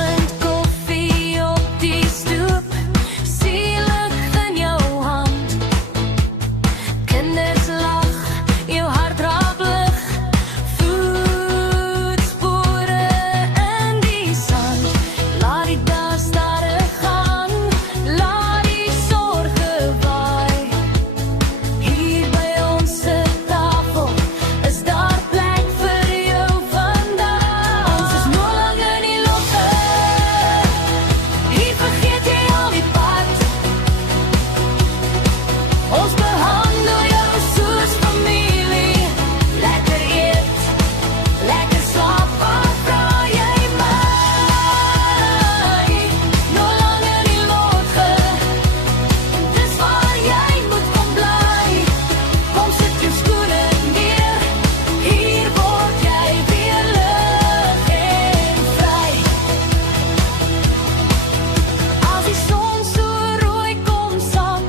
oggend koffie op die stoep, sielig in jou hand. Kinders lag, jou hart raak lig, voetspore in die sand. Laat die dag stadig gaan, laat die sorge waai. Hier by ons se tafel is daar plek vir jou vandag. Ons is nog lang in die lofte, hier vergeet jy al die pad. Ons behandel jou soos familie, lekker eet, lekker slaap, wat vra jy my? Nog lang in die lotge, dis waar jy moet kom bly. Kom sit jou skoene neer, hier word jy weer lig en vry. As die son so rooi kom sak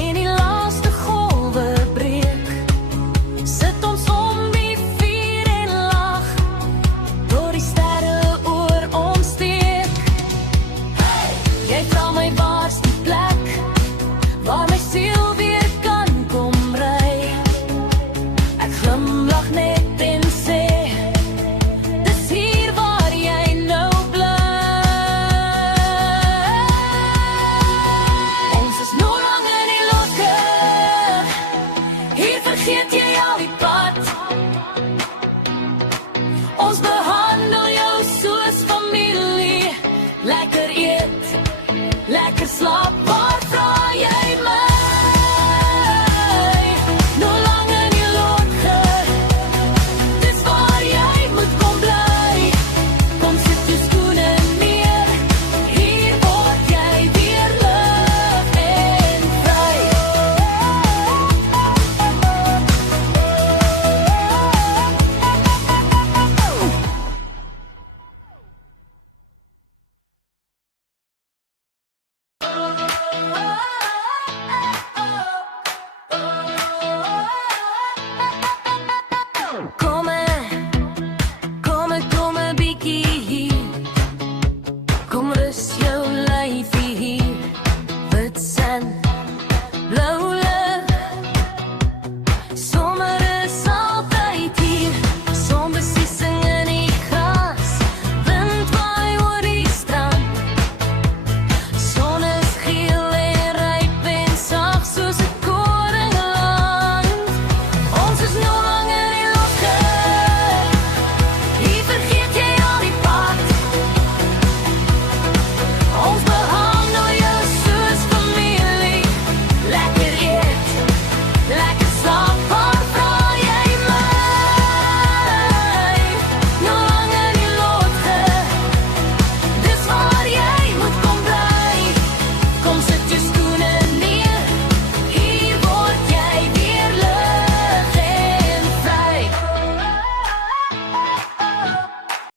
en die laaste golwe breek, sit ons om die vuur en lag, door die sterre oor ons steek. Jy vra my waar's die plek, waar my siel weer kan kom ry. Ek glimlag net en sê, dis hier waar jy nou bly. Ons is nog lang in die lotge, hier vergeet jy al die pad. Ons behandel jou soos familie, lekker